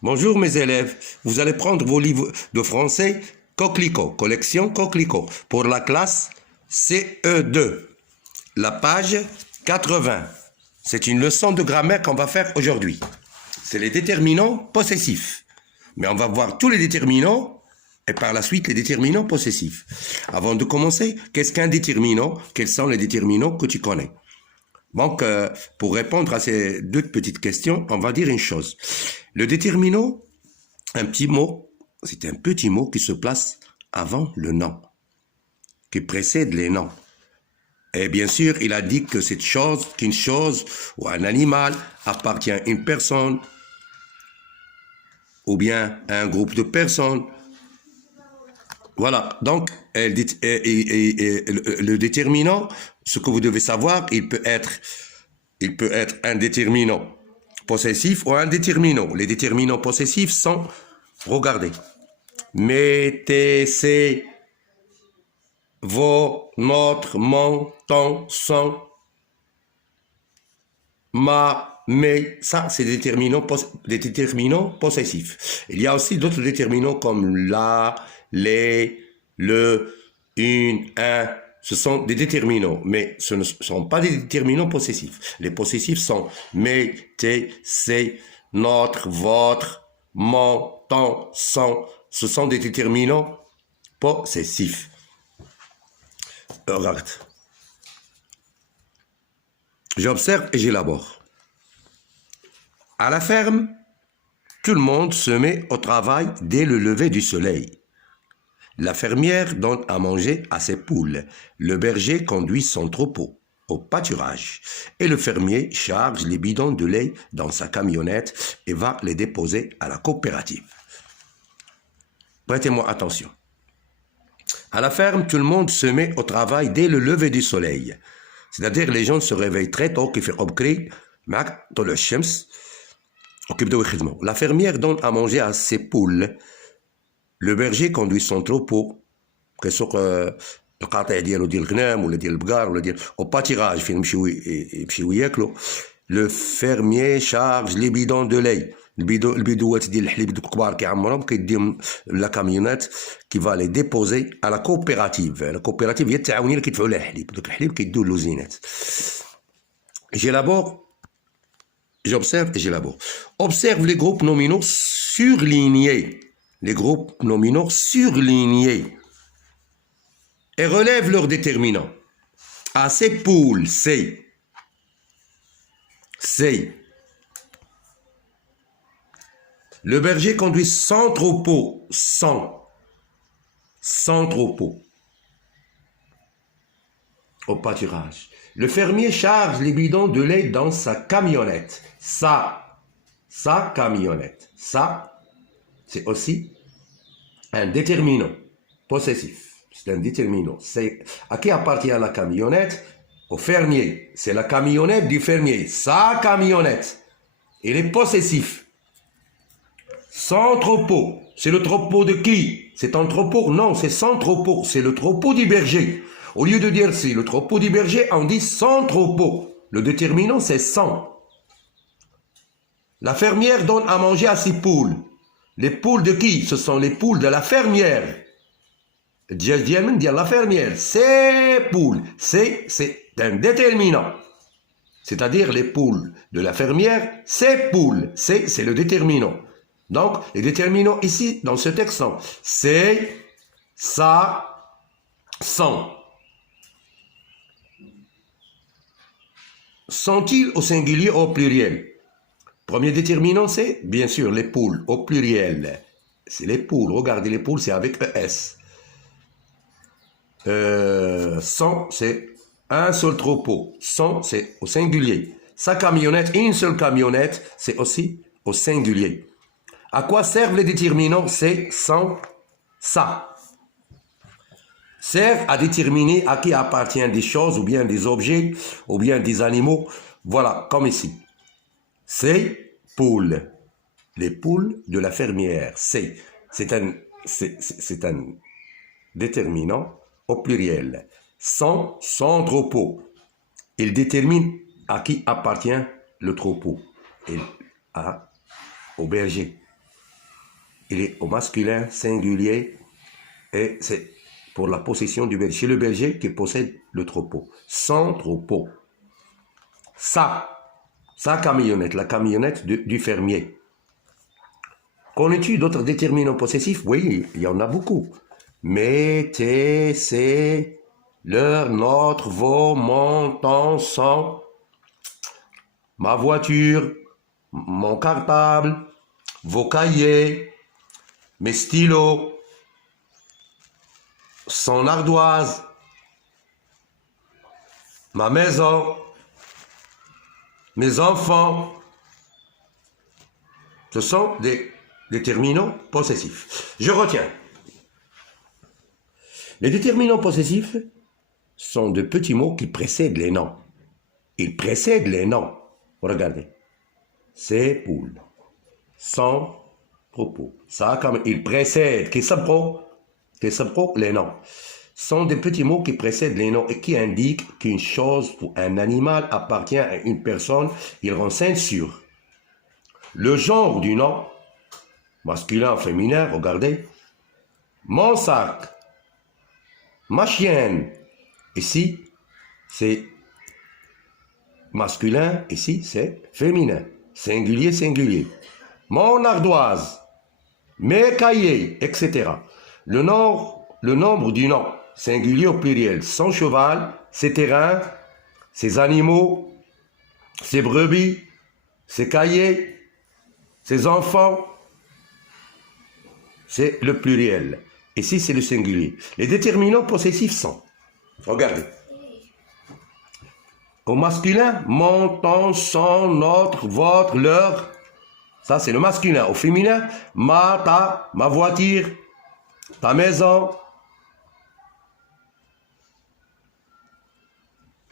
Bonjour mes élèves, vous allez prendre vos livres de français Coquelicot, collection Coquelicot, pour la classe CE2, la page 80. C'est une leçon de grammaire qu'on va faire aujourd'hui. C'est les déterminants possessifs. Mais on va voir tous les déterminants et par la suite les déterminants possessifs. Avant de commencer, qu'est-ce qu'un déterminant? Quels sont les déterminants que tu connais? Donc, pour répondre à ces deux petites questions, on va dire une chose. Le déterminant, un petit mot, c'est un petit mot qui se place avant le nom, qui précède les noms. Et bien sûr, il indique que cette chose, qu'une chose ou un animal appartient à une personne ou bien à un groupe de personnes. Voilà, donc le déterminant, ce que vous devez savoir, il peut être un déterminant possessif ou un déterminant. Les déterminants possessifs sont, regardez, mettez, c'est, vos, notre, mon, ton, son, ma, mais, ça, c'est des déterminants possessifs. Il y a aussi d'autres déterminants comme la, les, le, une, un. Ce sont des déterminants, mais ce ne sont pas des déterminants possessifs. Les possessifs sont mes, tes, c'est, notre, votre, mon, ton, son. Ce sont des déterminants possessifs. Regarde. J'observe et j'élabore. À la ferme, tout le monde se met au travail dès le lever du soleil. La fermière donne à manger à ses poules. Le berger conduit son troupeau au pâturage. Et le fermier charge les bidons de lait dans sa camionnette et va les déposer à la coopérative. Prêtez-moi attention. À la ferme, tout le monde se met au travail dès le lever du soleil. C'est-à-dire les gens se réveillent très tôt, la fermière donne à manger à ses poules. Le berger conduit son troupeau كيسوق القطيع ديالو ديال الغنم ولا ديال البقر ولا ديال au pâturage فين يمشيو ياكلوا. Le fermier charge les bidons de lait. البيدوات ديال الحليب دوك كبار كيعمرهم كيديهم لا كاميونات كي فا لي ديبوزي على لا كوبيراتيف. لا كوبيراتيف هي التعاونيه اللي كيدفعوا لها الحليب. دوك الحليب كيدوا للوزينات. J'observe et j'élabore. Observe les groupes nominaux surlignés. Les groupes nominaux surlignés. Et relève leurs déterminants. À ces poules, c'est. Le berger conduit son troupeau, sans troupeau, au pâturage. Le fermier charge les bidons de lait dans sa camionnette. Sa camionnette. Ça, c'est aussi un déterminant possessif. C'est un déterminant. C'est à qui appartient la camionnette? Au fermier. C'est la camionnette du fermier. Sa camionnette. Il est possessif. Son troupeau. C'est le troupeau de qui? C'est un troupeau? Non, c'est son troupeau. C'est le troupeau du berger. Au lieu de dire c'est le troupeau du berger, on dit son troupeau. Le déterminant, c'est son. La fermière donne à manger à ses poules. Les poules de qui? Ce sont les poules de la fermière. La fermière. Ces poules. C'est un déterminant. C'est-à-dire les poules de la fermière, ces poules. C'est le déterminant. Donc, les déterminants ici, dans ce texte sont c'est, ça, sont. Sont-ils au singulier ou au pluriel? Premier déterminant, c'est bien sûr les poules au pluriel. C'est les poules. Regardez, les poules, c'est avec ES. Sont, c'est un seul troupeau. Sont, c'est au singulier. Sa camionnette, une seule camionnette, c'est aussi au singulier. À quoi servent les déterminants? C'est sans, ça. Sert à déterminer à qui appartiennent des choses, ou bien des objets, ou bien des animaux. Voilà, comme ici. C'est poules. Les poules de la fermière. C'est un déterminant au pluriel. Son troupeau. Il détermine à qui appartient le troupeau. Au berger. il est au masculin singulier et c'est pour la possession du berger. C'est le berger qui possède le troupeau. Son troupeau. Sa camionnette, la camionnette du fermier. Connais-tu d'autres déterminants possessifs? Oui, il y en a beaucoup. Mettez, c'est, leur, notre, vos, mon, ton, son, ma voiture, mon cartable, vos cahiers, mes stylos, son ardoise, ma maison, mes enfants. Ce sont des déterminants possessifs. Je retiens. Les déterminants possessifs sont de petits mots qui précèdent les noms. Ils précèdent les noms. Regardez. Ces poules. Son troupeau. Ça, comme ils précèdent. Qui s'apprend les noms. Sont des petits mots qui précèdent les noms et qui indiquent qu'une chose ou un animal appartient à une personne. Ils renseignent sur le genre du nom, masculin, féminin, regardez. Mon sac, ma chienne. Ici, c'est masculin, ici, c'est féminin. Singulier, singulier. Mon ardoise, mes cahiers, etc. Le nombre du nom, singulier au pluriel. Son cheval, ses terrains, ses animaux, ses brebis, ses cahiers, ses enfants, c'est le pluriel. Ici, c'est le singulier. Les déterminants possessifs sont, regardez, au masculin, mon, ton, son, notre, votre, leur, ça c'est le masculin. Au féminin, ma, ta, ma voiture, ta maison,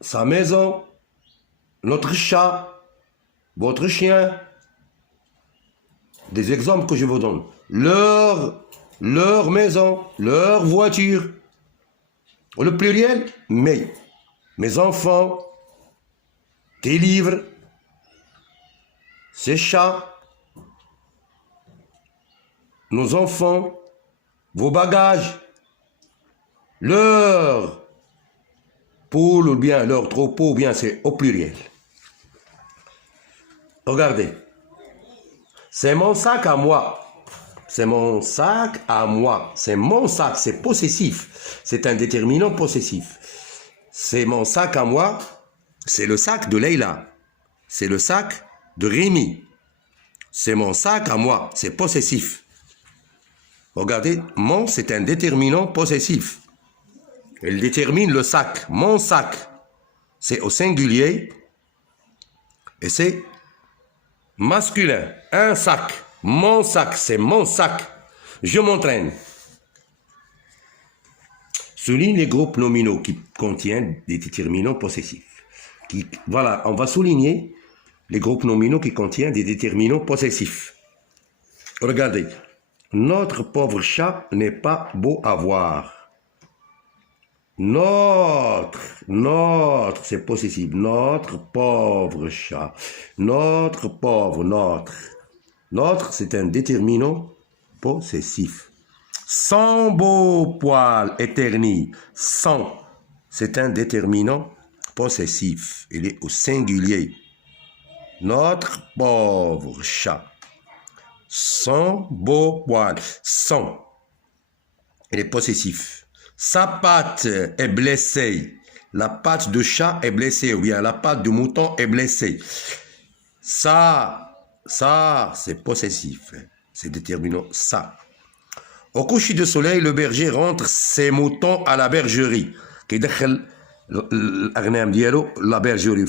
sa maison, notre chat, votre chien. Des exemples que je vous donne. Leur maison, leur voiture. Le pluriel, mes enfants, tes livres, ces chats, nos enfants, vos bagages, leur poule ou bien leur troupeau, ou bien c'est au pluriel. Regardez. C'est mon sac à moi. C'est mon sac à moi. C'est mon sac, c'est possessif. C'est un déterminant possessif. C'est mon sac à moi. C'est le sac de Leïla. C'est le sac de Rémi. C'est mon sac à moi. C'est possessif. Regardez, mon, c'est un déterminant possessif. Il détermine le sac. Mon sac, c'est au singulier. Et c'est masculin, un sac. Mon sac, c'est mon sac. Je m'entraîne. Souligne les groupes nominaux qui contiennent des déterminants possessifs. Voilà, on va souligner les groupes nominaux qui contiennent des déterminants possessifs. Regardez. Notre pauvre chat n'est pas beau à voir. Notre, c'est possessif. Notre pauvre chat. Notre pauvre, notre. Notre, c'est un déterminant possessif. Son beau poil éterni. Son, c'est un déterminant possessif. Il est au singulier. Notre pauvre chat. Son beau poil. Son, il est possessif. Sa patte est blessée. La patte de chat est blessée. Ou bien la patte de mouton est blessée. Ça, c'est possessif. C'est déterminant. Ça. Au coucher de soleil, le berger rentre ses moutons à la bergerie. Qui décale l'agnem dialo, la bergerie.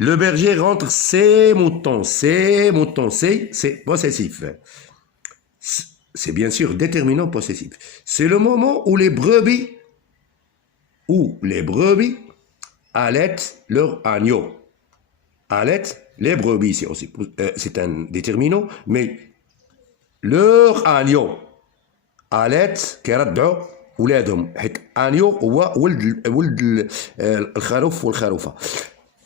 Le berger rentre ses moutons. C'est possessif. C'est bien sûr déterminant possessif. C'est le moment où les brebis allaitent leur agneau. Allaitent les brebis, c'est un déterminant, mais leur agneau allaitent كيرضعوا ولادهم. حيت agneau هو ولد الخروف والخروفة.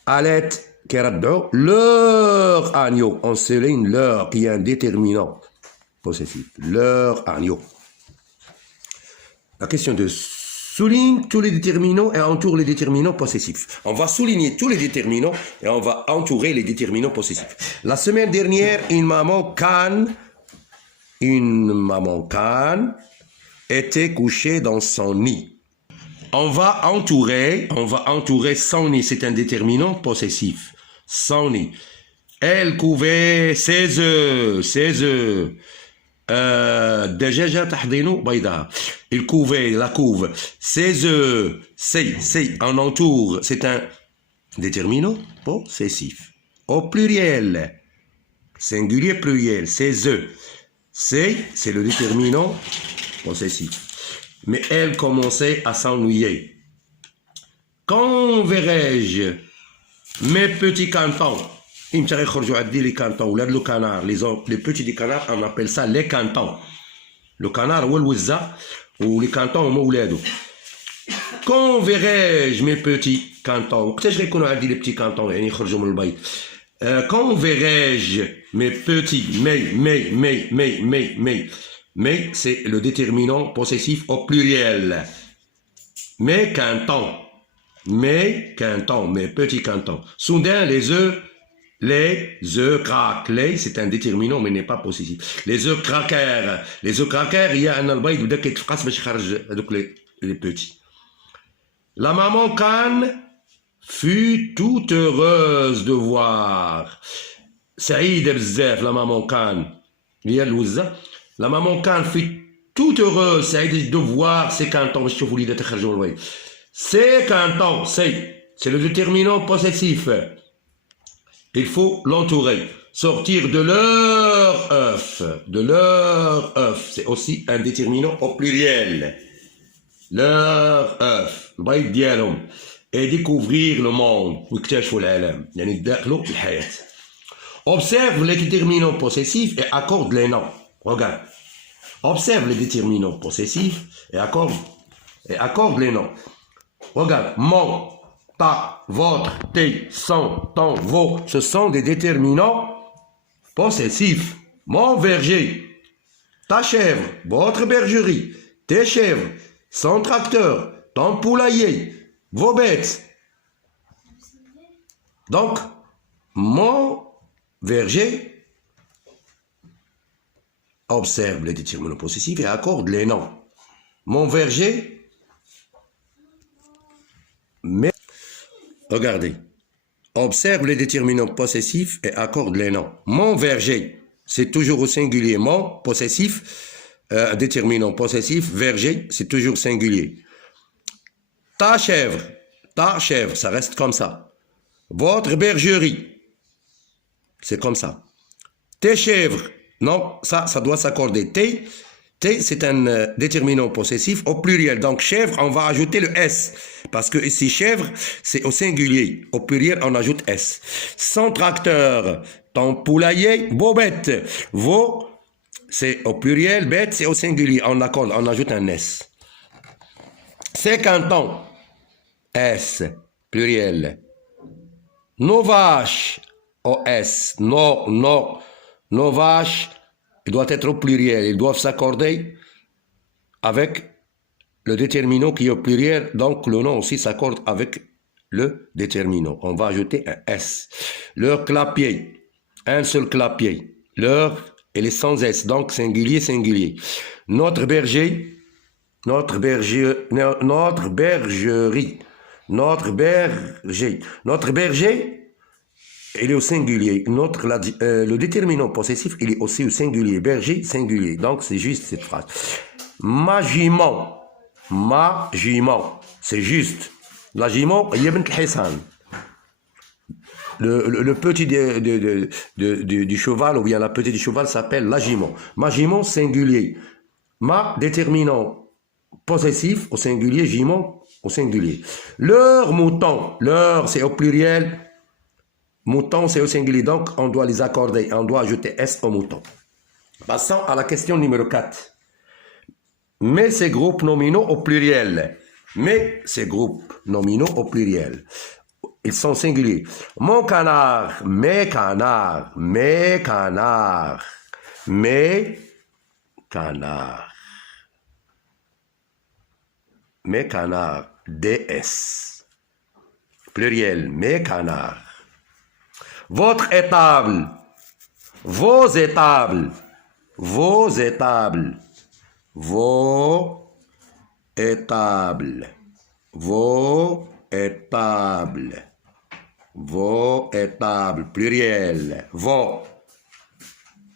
allaitent كيرضعوا leur agneau. On souligne leur qui est un déterminant possessif. Leur agneau. La question de souligne tous les déterminants et entoure les déterminants possessifs. On va souligner tous les déterminants et on va entourer les déterminants possessifs. La semaine dernière, une maman canne était couchée dans son nid. On va entourer son nid. C'est un déterminant possessif. Son nid. Elle couvait ses œufs. دجاجة تحضن بيضها. Il couvait, la couve, ses œufs, on entoure, c'est un déterminant possessif. Au pluriel, singulier pluriel, ses œufs, c'est le déterminant possessif. Mais elle commençait à s'ennuyer. Quand verrai-je mes petits cantons? Les cantons, les petits des canards, on appelle ça les cantons. Le canard ou le wizza, ou les cantons moulado. Quand verrai-je mes petits cantons? Peut-être que je reconnais les petits cantons, quand verrai-je mes petits, mais c'est le déterminant possessif au pluriel. Mes cantons, mes petits cantons. Soudain, les œufs craquent. C'est un déterminant, mais n'est pas possessif. Les œufs craquèrent. Il y a un albaïd qui les petits. La maman canne fut toute heureuse de voir. Saïd bzef, la maman canne. La maman canne fut toute heureuse, Saïd, de voir ces cantons. Ces cantons, c'est le déterminant possessif. Il faut l'entourer. Sortir de leur œuf. C'est aussi un déterminant au pluriel. Leur œuf. Et découvrir le monde. Observe les déterminants possessifs et accorde les noms. Regarde. Observe les déterminants possessifs et accorde les noms. Regarde. Mon. Ta, votre, tes, son, ton, vos, ce sont des déterminants possessifs. Mon verger, ta chèvre, votre bergerie, tes chèvres, son tracteur, ton poulailler, vos bêtes. Donc, mon verger observe les déterminants possessifs et accorde les noms. Mon verger, mais regardez, observe les déterminants possessifs et accorde les noms. Mon verger, c'est toujours au singulier. Mon possessif, déterminant possessif, verger, c'est toujours singulier. Ta chèvre, ça reste comme ça. Votre bergerie, c'est comme ça. Tes chèvres, non, ça doit s'accorder. Tes, c'est un déterminant possessif au pluriel. Donc, chèvre, on va ajouter le S. Parce que ici, chèvre, c'est au singulier. Au pluriel, on ajoute S. Son tracteur, ton poulailler, vos bêtes. Vos, c'est au pluriel, bête, c'est au singulier. On accorde, on ajoute un S. Ces cantons, S, pluriel. Nos vaches, OS. Nos vaches, il doit être au pluriel. Ils doivent s'accorder avec le déterminant qui est au pluriel. Donc, le nom aussi s'accorde avec le déterminant. On va ajouter un S. Leur clapier, un seul clapier. Leur, elle est sans S. Donc, singulier, singulier. Notre berger, notre bergerie. Notre berger, il est au singulier. Le déterminant possessif, il est aussi au singulier. Berger, singulier. Donc, c'est juste cette phrase. Ma jument, c'est juste. La jument, le petit du cheval, ou bien la petite du cheval s'appelle la jument. Ma jument, singulier. Ma déterminant possessif au singulier, jument au singulier. Leur mouton, leur, c'est au pluriel. Mouton, c'est au singulier, donc on doit les accorder. On doit ajouter S au mouton. Passons à la question numéro 4. Mais ces groupes nominaux au pluriel. Mais ces groupes nominaux au pluriel. Ils sont singuliers. Mon canard, mes canards, mes canards, mes canards. Mes canards, DS. Pluriel, mes canards. Votre étable, vos étables, vos étables, vos étables, vos étables, vos étables, pluriel, vos.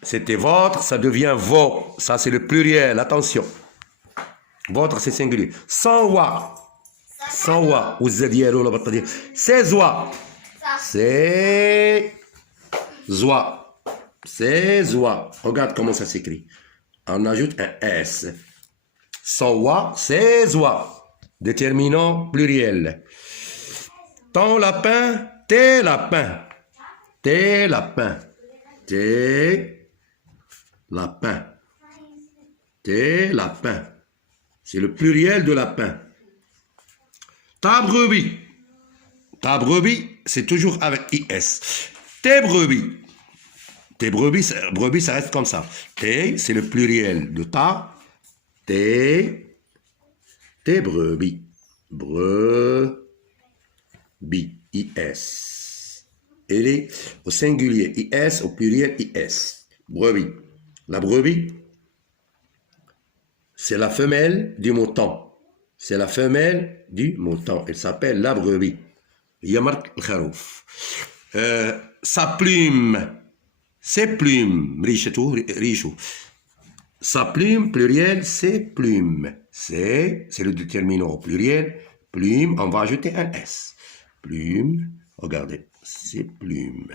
C'était votre, ça devient vos. Ça, c'est le pluriel, attention. Votre, c'est singulier. 100 watts. 100 watts. C'est oies. C'est oies. C'est oies. Regarde comment ça s'écrit. On ajoute un S. 100 watts, c'est oies. Déterminant pluriel. Ton lapin, tes lapins. Tes lapins. Tes lapins. Tes lapins. C'est le pluriel de lapin. Ta brebis. Ta brebis, c'est toujours avec IS. Tes brebis. Tes brebis, brebis, ça reste comme ça. Tes, c'est le pluriel de ta. Tes brebis. Brebis. IS. Elle est au singulier IS, au pluriel IS. Brebis. La brebis, c'est la femelle du mouton. C'est la femelle du mouton. Elle s'appelle la brebis. Yamark al-Kharouf. Sa plume. Ses plumes. Richou. Sa plume, pluriel, c'est plume. C'est le déterminant au pluriel. Plume, on va ajouter un S. Plume, regardez, c'est plume.